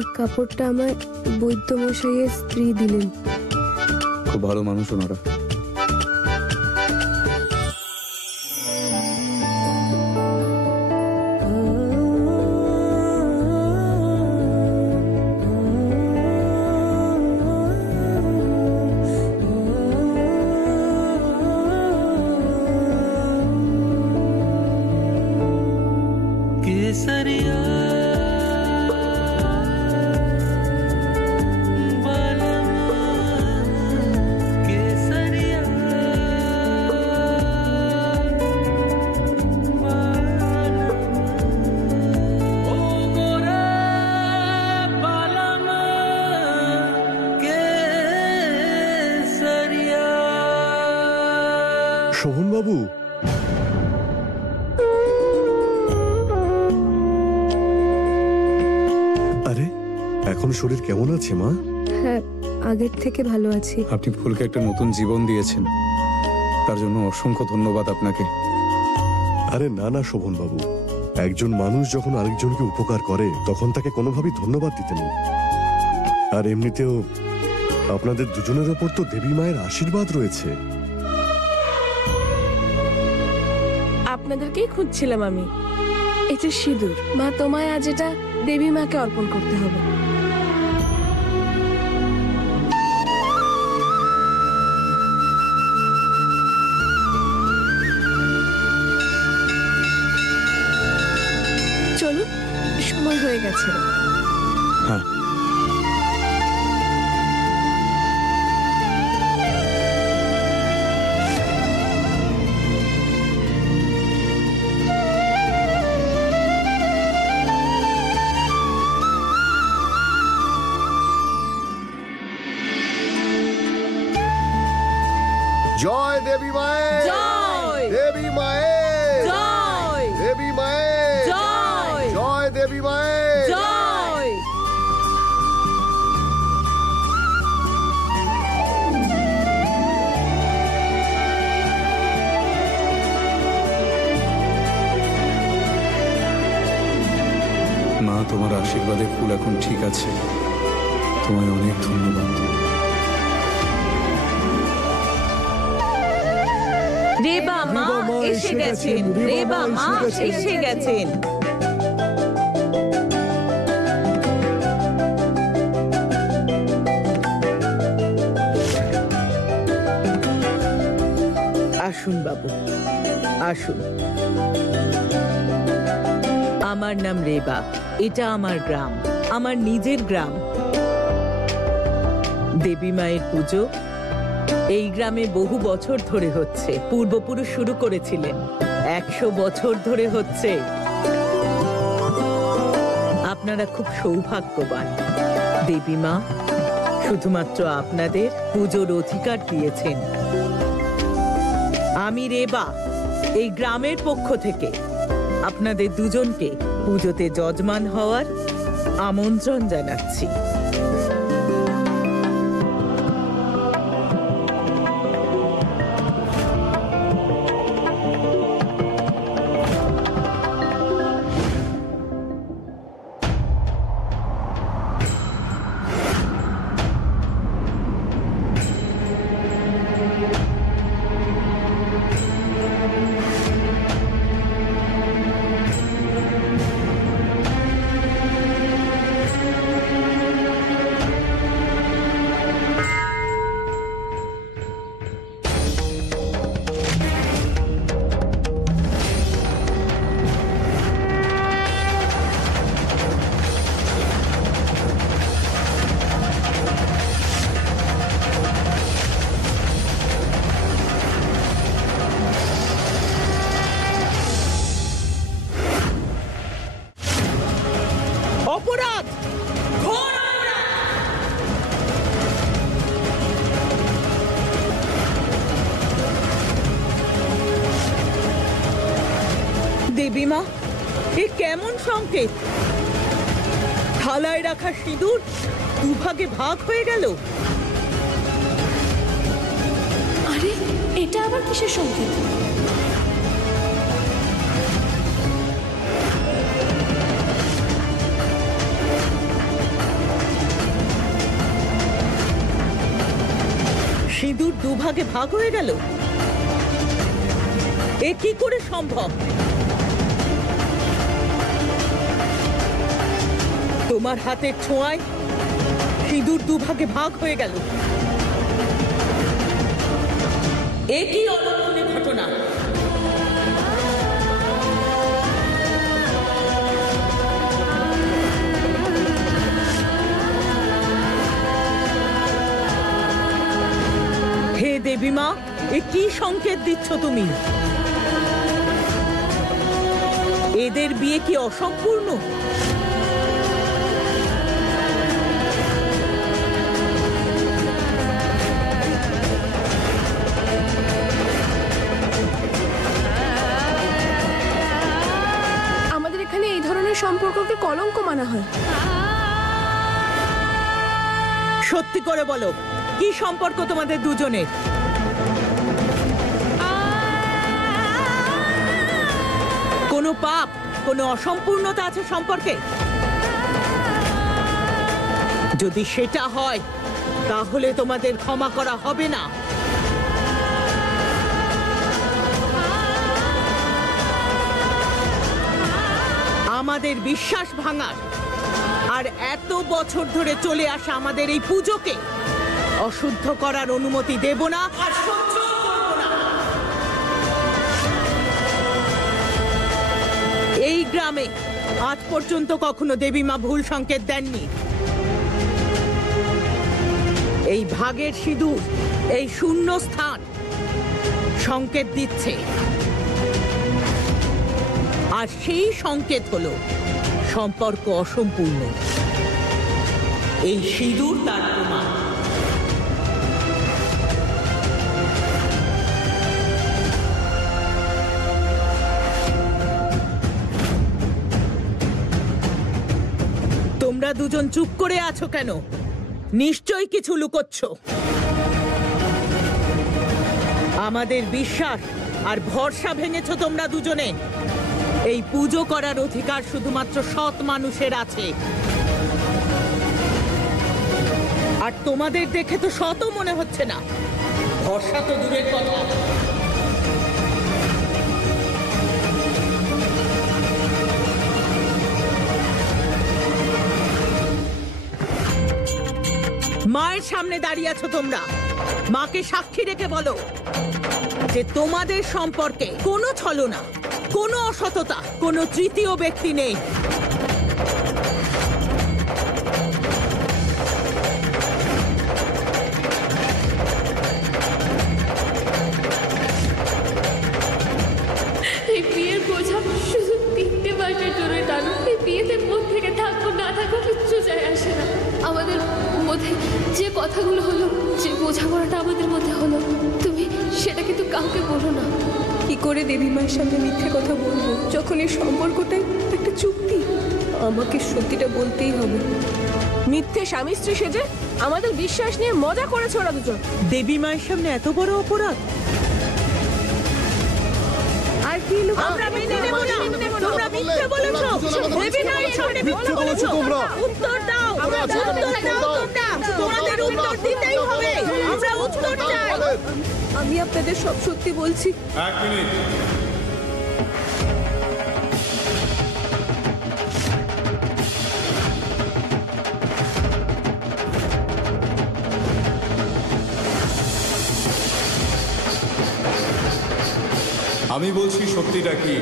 এই কাপড়টা আমার বৈদ্যমশাইয়ের স্ত্রী দিলেন। খুব ভালো মানুষ ওনারা। শোভনবাবু, আরে এখন শরীর কেমন আছে মা? হ্যাঁ, আগের থেকে ভালো আছি। আপনি ফুলকে একটা নতুন জীবন দিয়েছেন, তার জন্য অসংখ্য ধন্যবাদ আপনাকে। আরে না না শোভনবাবু, একজন মানুষ যখন আরেকজনকে উপকার করে তখন তাকে কোনোভাবেই ধন্যবাদ দিতে নেই। আর এমনিতেও আপনাদের দুজনের ওপর তো দেবী মায়ের আশীর্বাদ রয়েছে। আপনাদেরকেই খুঁজছিলাম আমি। এটা সিঁদুর, মা তোমায় আজ এটা দেবী মাকে অর্পণ করতে হবে। চলুন, সময় হয়ে গেছে। হ্যাঁ, জয় দেবী মায়ের জয়, দেবী মায়ের জয়, দেবী মায়ের জয়, জয় দেবী মায়ের জয়। মা তোমার আশীর্বাদে ফুল এখন ঠিক আছে। তোমায় অনেক ধন্যবাদ। রেবা মা এসে গেছেন, রেবা মা এসে গেছেন। আসুন বাবু, আসুন। আমার নাম রেবা, এটা আমার গ্রাম, আমার নিজের গ্রাম। দেবী মায়ের পুজো এই গ্রামে বহু বছর ধরে হচ্ছে। পূর্বপুরুষ শুরু করেছিলেন, 100 বছর ধরে হচ্ছে। আপনারা খুব সৌভাগ্যবান। দেবী মা শুধুমাত্র আপনাদের পুজোর অধিকার দিয়েছেন। আমি রেবা এই গ্রামের পক্ষ থেকে আপনাদের দুজনকে পুজোতে যজমান হওয়ার আমন্ত্রণ জানাচ্ছি। অপরাধ, ঘোর দেবী মা, এ কেমন সংকেত? থালায় রাখা সিঁদুর দুভাগে ভাগ হয়ে গেল। আরে এটা আবার কিসের সংকেত? সিঁদুর দুভাগে ভাগ হয়ে গেল? এ কি করে সম্ভব? তোমার হাতের ছোঁয়ায় সিঁদুর দুভাগে ভাগ হয়ে গেল। এ কি অলক্ষণে ঘটনা? হে দেবী মা, এ কি সংকেত দিচ্ছ তুমি? এদের বিয়ে কি অসম্পূর্ণ? আমাদের এখানে এই ধরনের সম্পর্ককে কলঙ্ক মানা হয়। সত্যি করে বলো, কি সম্পর্ক তোমাদের দুজনের? কোনো পাপ, কোনো অসম্পূর্ণতা আছে সম্পর্কে? যদি সেটা হয় তাহলে তোমাদের ক্ষমা করা হবে না। আমাদের বিশ্বাস ভাঙার আর এত বছর ধরে চলে আসা আমাদের এই পুজোকে অশুদ্ধ করার অনুমতি দেব না আর সহ্য করব না। এই গ্রামে আজ পর্যন্ত কখনো দেবী মা ভুল সংকেত দেননি। এই ভাগের সিঁদুর, এই শূন্য স্থান সংকেত দিচ্ছে, আর সেই সংকেত হলো সম্পর্ক অসম্পূর্ণ। এই সিঁদুর তার প্রমাণ। তোমরা দুজন চুপ করে আছো কেন? নিশ্চয়ই কিছু লুকোচ্ছ। আমাদের বিশ্বাস আর ভরসা ভেঙেছো তোমরা দুজনে। এই পুজো করার অধিকার শুধুমাত্র সৎ মানুষের আছে, আর তোমাদের দেখে তো সৎও মনে হচ্ছে না। ভরসা তো দূরের কথা। মায়ের সামনে দাঁড়িয়ে আছো তোমরা, মাকে সাক্ষী রেখে বলো যে তোমাদের সম্পর্কে কোনো ছলনা, কোনো অসততা, কোনো তৃতীয় ব্যক্তি নেই। এই বিয়ের বোঝা শুধু 3টে মাসের জন্য টানো। এই বিয়েতে মন থেকে থাকবো না থাকবো কিচ্ছু যায় আসে না। আমাদের মধ্যে যে কথাগুলো হলো, যে বোঝাপড়াটা আমাদের মধ্যে হলো, তুমি সেটা কিন্তু কাউকে বলো না। কি করে দেবী মায়ের সামনে মিথ্যে কথা বলবো যখন এই সম্পর্কটাই একটা চুক্তি? আমাকে সত্যিটা বলতেই হবে। মিথ্যে স্বামী স্ত্রী সেজে আমাদের বিশ্বাস নিয়ে মজা করেছে ওরা দুজন। দেবী মায়ের সামনে এত বড় অপরাধ আর কি আমরা মেনে নেব না। তোমরা মিথ্যে বলেছো, দেবী মায়ের সামনে মিথ্যে বলেছো তোমরা। উত্তর দাও, উত্তর দাও তোমরা। তোমাদের উত্তর দিতেই হবে, আমরা উত্তর চাই। আমি আপনাদের সব সত্যি বলছি। এক মিনিট। আমি বলছি সত্যিটা কি?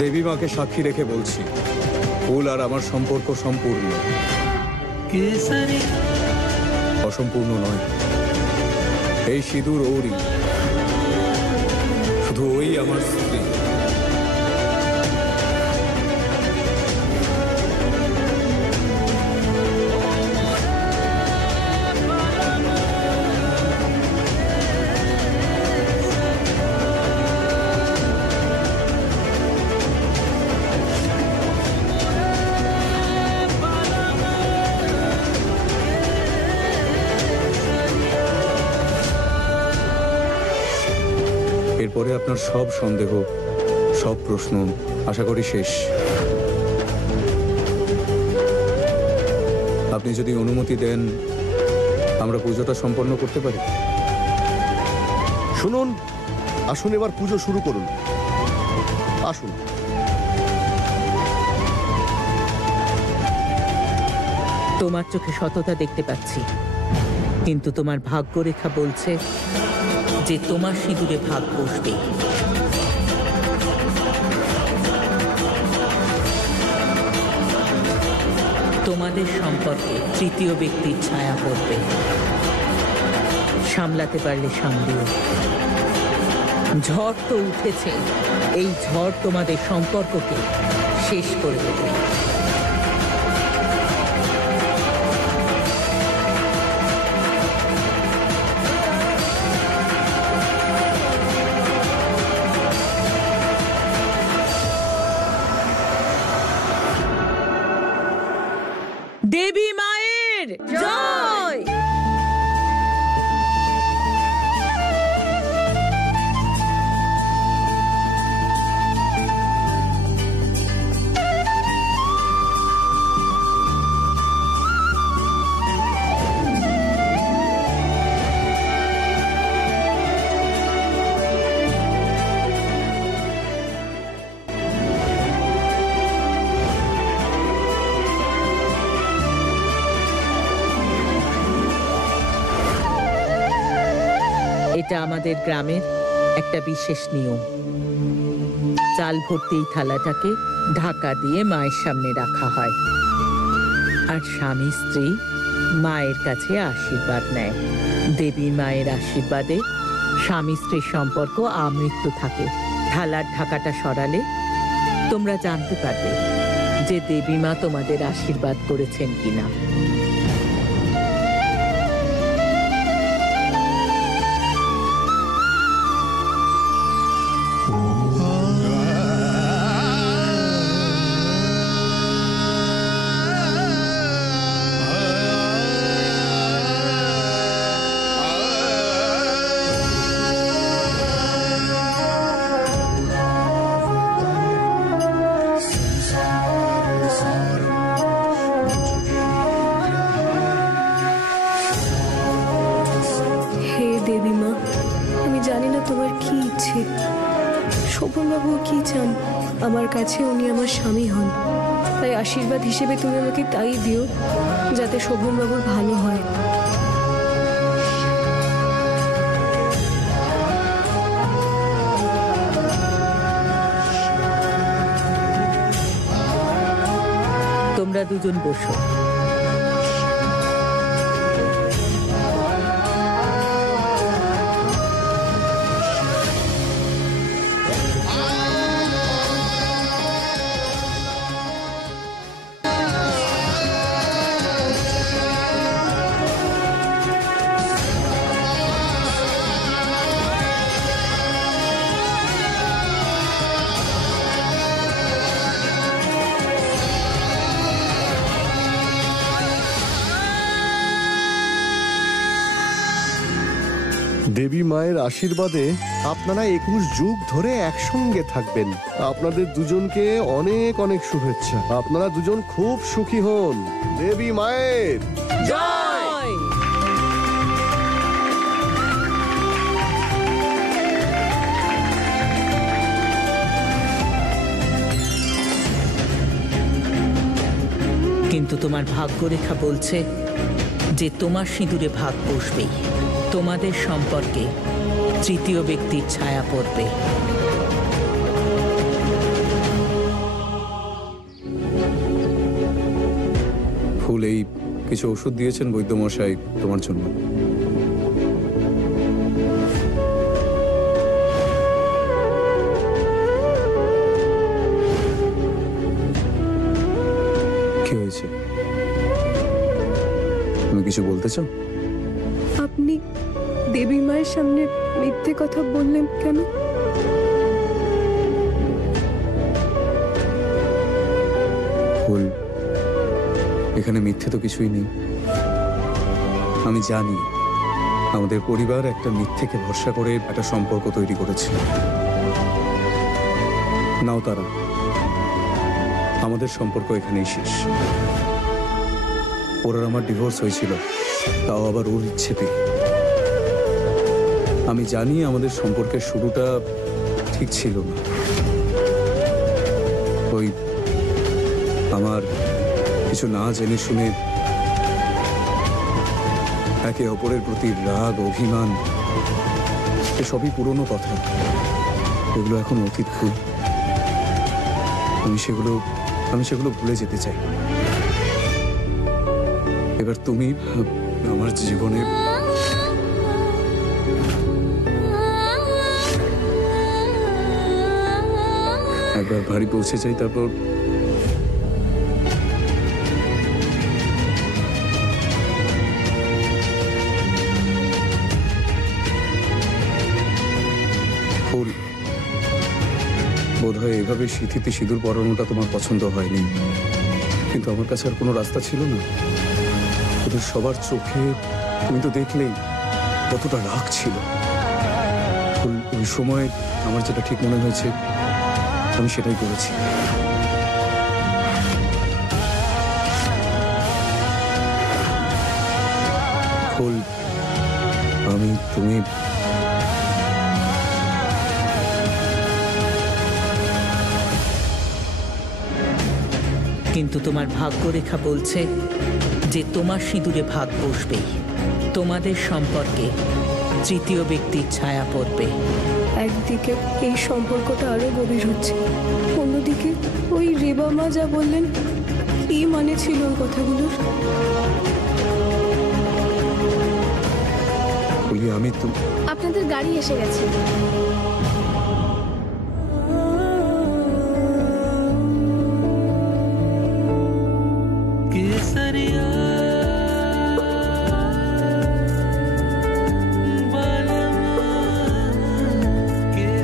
দেবী মাকে সাক্ষী রেখে বলছি, ফুল আর আমার সম্পর্ক সম্পূর্ণ, অসম্পূর্ণ নয়। এই সিঁদুর ওরই, শুধু ওই আমার স্ত্রী। এরপরে আপনার সব সন্দেহ, সব প্রশ্ন আশা করি শেষ। আপনি যদি অনুমতি দেন, আমরা পুজোটা সম্পন্ন করতে পারি। শুনুন, আসুন এবার পুজো শুরু করুন। আসুন। তোমার চোখে সততা দেখতে পাচ্ছি, কিন্তু তোমার ভাগ্যরেখা বলছে যে তোমার সিঁদুরে ভাগ বসবে। তোমাদের সম্পর্কে তৃতীয় ব্যক্তির ছায়া পড়বে। সামলাতে পারলে সামলিও। ঝড় তো উঠেছে, এই ঝড় তোমাদের সম্পর্ককে শেষ করে দেবে। দেবী মায়ের জয়। এটা আমাদের গ্রামের একটা বিশেষ নিয়ম। চাল ভর্তি এই থালাটাকে ঢাকা দিয়ে মায়ের সামনে রাখা হয়, আর স্বামী স্ত্রী মায়ের কাছে আশীর্বাদ নেয়। দেবী মায়ের আশীর্বাদে স্বামী স্ত্রীর সম্পর্ক আমৃত্যু থাকে। থালার ঢাকাটা সরালে তোমরা জানতে পারবে যে দেবী মা তোমাদের আশীর্বাদ করেছেন কিনা। শোভনবাবু কি চান আমার কাছে? উনি আমার স্বামী হন, তাই আশীর্বাদ হিসেবে তুমি আমাকে তাই দিও যাতে শোভনবাবুর ভালো হয়। তোমরা দুজন বসো। দেবী মায়ের আশীর্বাদে আপনারা 21 যুগ ধরে একসঙ্গে থাকবেন। আপনাদের দুজনকে অনেক অনেক শুভেচ্ছা। আপনারা দুজন খুব সুখী হন। দেবী মায়ের জয়। কিন্তু তোমার ভাগ্যরেখা বলছে যে তোমার সিঁদুরে ভাগ বসবেই। তোমাদের সম্পর্কে তৃতীয় ব্যক্তির ছায়া পড়বে। কিছু ওষুধ দিয়েছেন বৈদ্যমশাই তোমার জন্য। কি হয়েছে? তুমি কিছু বলতে চাও? আপনি দেবী মায়ের সামনে মিথ্যে কথা বললেন কেন? ফুল, এখানে মিথ্যে তো কিছুই নেই। আমি জানি আমাদের পরিবার একটা মিথ্যেকে ভরসা করে একটা সম্পর্ক তৈরি করেছিল। নাও তারা, আমাদের সম্পর্ক এখানেই শেষ। ওর আর আমার ডিভোর্স হয়েছিল, তাও আবার ওর ইচ্ছেতে। আমি জানি আমাদের সম্পর্কের শুরুটা ঠিক ছিল না। ওই আমার কিছু না জেনে শুনে একে অপরের প্রতি রাগ, অভিমান, এসবই পুরনো কথা। এগুলো এখন অতীত। ফুল, আমি সেগুলো ভুলে যেতে চাই। এবার তুমি আমার জীবনে একবার বাড়ি পৌঁছে যাই, তারপর ফুল, বোধহয় এভাবে সিঁথিতে সিঁদুর পরানোটা তোমার পছন্দ হয়নি, কিন্তু আমার কাছে আর কোনো রাস্তা ছিল না। ওদের সবার চোখে তুমি তো দেখলেই কতটা রাগ ছিল। ফুল, ওই সময় আমার যেটা ঠিক মনে হয়েছে আমি সেটাই করেছি। ফুল, তুমি কিন্তু তোমার ভাগ্যরেখা বলছে যে তোমার সিঁদুরে ভাগ বসবেই। তোমাদের সম্পর্কে তৃতীয় ব্যক্তির ছায়া পড়বে। একদিকে এই সম্পর্কটা আরো গভীর হচ্ছে, অন্যদিকে ওই রেবা মা যা বললেন, কি মানে ছিল ওই কথাগুলোর? বলি আমি তো আপনাদের গাড়ি এসে গেছে।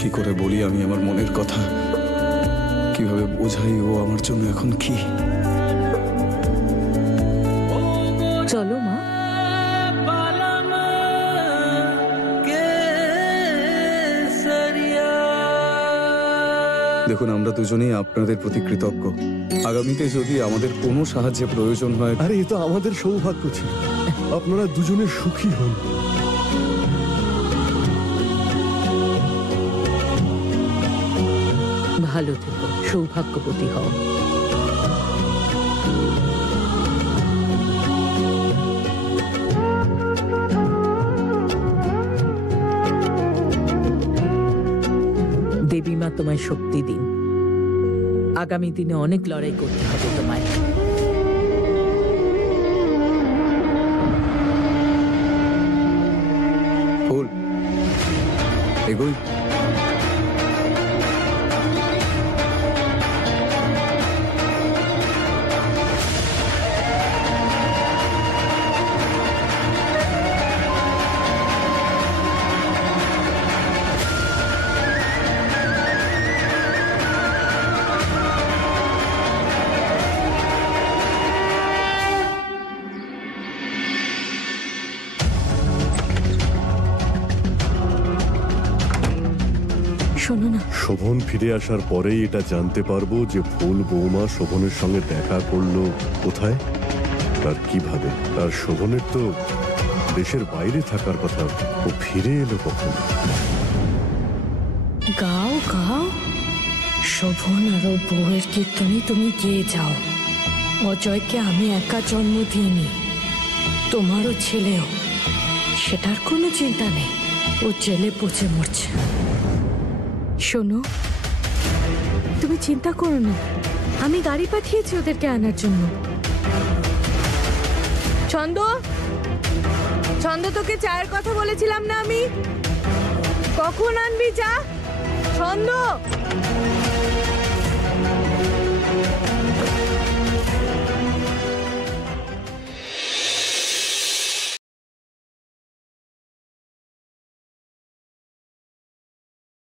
কি করে বলি আমি আমার মনের কথা, কিভাবে বোঝাই ও আমার জন্য এখন কি? চলো মা। দেখুন, আমরা দুজনেই আপনাদের প্রতি কৃতজ্ঞ। আগামীতে যদি আমাদের কোনো সাহায্যের প্রয়োজন হয়, আরে এ তো আমাদের সৌভাগ্য ছিল। আপনারা দুজনে সুখী হন। ভালো থেকো, সৌভাগ্যবতী হও। দেবী মা তোমায় শক্তি দিন। আগামী দিনে অনেক লড়াই করতে হবে তোমায়। ফুল, এগোই। শোনো না, শোভন ফিরে আসার পরেই এটা জানতে পারবো যে ফুল বৌমা শোভনের সঙ্গে দেখা করলো কোথায় আর কিভাবে। আর শোভনের তো দেশের বাইরে থাকার কথা, ও ফিরে এলো কখন? গাও গাও, শোভন আর ওর বউয়ের কীর্তনে তুমি গেয়ে যাও। অজয়কে আমি একা জন্ম দিইনি, তোমারও ছেলেও। সেটার কোনো চিন্তা নেই, ও জেলে পচে মরছে। শোনো, তুমি চিন্তা করো না, আমি গাড়ি পাঠিয়েছি ওদেরকে আনার জন্য। ছন্দ, ছন্দ তোকে চায়ের কথা বলেছিলাম না আমি? কখন আনবি চা? ছন্দ।